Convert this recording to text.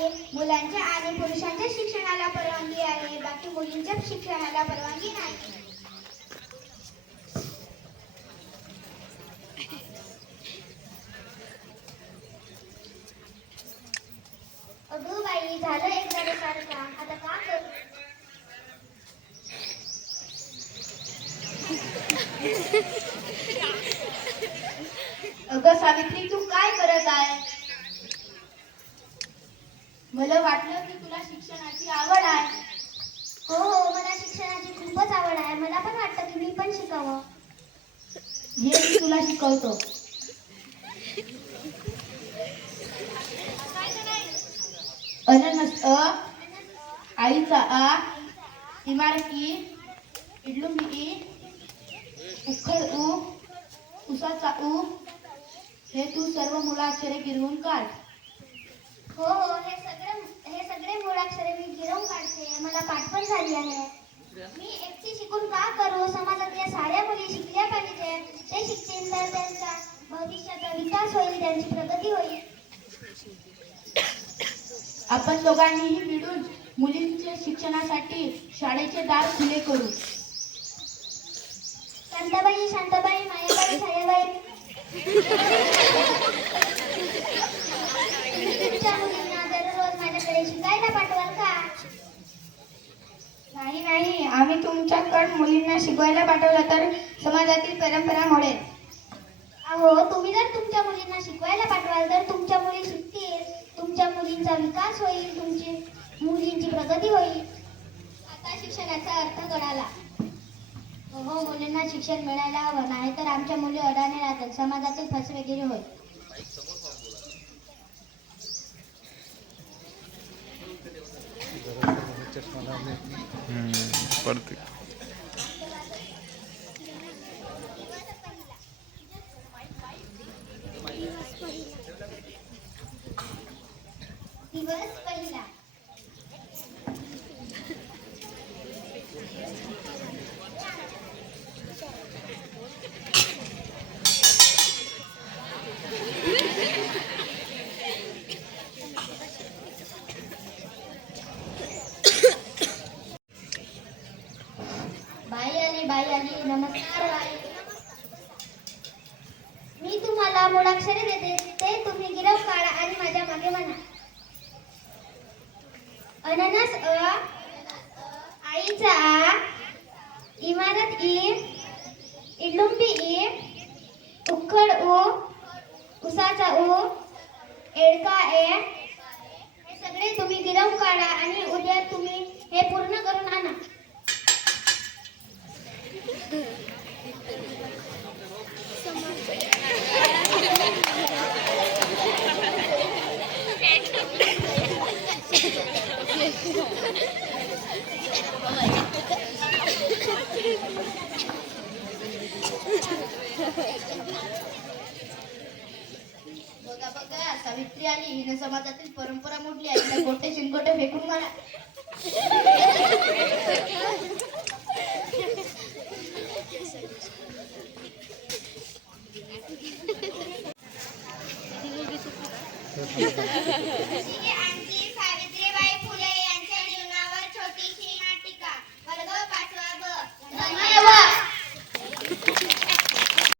बाई, मुलांच्या आणि पुरुषांच्या शिक्षणाला परवानगी आहे, बाकी मुलींच्या शिक्षणाला परवानगी नाही. अगं बाई, झालं एकदा सारखा, आता का करू? अगं सावित्री, तू काय करत आहे? मला वाटलं की तुला शिक्षणाची आवड आहे. हो हो, मला शिक्षणाची खूपच आवड आहे. मला पण वाटतं की मी पण शिकावं. हे मी तुला शिकवतो. अननस अ, आईचा आ, इमारती, इडलुंबी इ, उखळ उ, उसाचा उ. हे तू सर्व मुळाक्षरे गिरवून काढ. हो हो, हे सगळे मूळाक्षरे मी गिरवून काढते. मला पाठ पण झाली आहे. मी एकटी शिकून का करू? समाजातल्या साऱ्या मुली शिकल्या पाहिजे. ते शिकतील तर त्यांचा भविष्याचा विकास होईल, त्यांची प्रगती होईल. आपण दोघांनीही मिळून मुलींच्या शिक्षणासाठी शाळेचे दार खुले करू. शांताबाई, शांताबाई, मायाबाई, छायाबाई, तुमच्या मुलींना दररोज माझ्याकडे शिकायला पाठवाल का? नाही नाही, आम्ही तुमच्याकडे मुलींना शिकवायला पाठवलं तर समाजातील परंपरा मोडेल. अहो, तुम्ही जर तुमच्या मुलींना शिकवायला पाठवाल तर तुमच्या मुली शिकतील, तुमच्या मुलींचा विकास होईल, तुमची मुलींची प्रगती होईल. आता शिक्षणाचा अर्थ कळाला. हो, मुलींना शिक्षण मिळायला हवं, नाही तर आमच्या मुली अडाणी राहतात, समाजातील फसवेगिरी होईल. पडते. दिवस पहिला. बाई आली, नमस्कार बाई. मी तुम्हाला मुळाक्षरे देते, ते तुम्ही गिरव काढा आणि माझ्या मागे म्हणा. अननस अ, आईचा आ, इमारत इ, इडलुंबी इ, उखळ उ, उसाचा उ, एडका ए. हे सगळे तुम्ही गिरव काढा आणि उद्या तुम्ही हे पूर्ण करून आणा. बघा बघा, सावित्री आली. हिने समाजातील परंपरा मोडली आहे. हिला गोटे शिंगोटे फेकून मारा.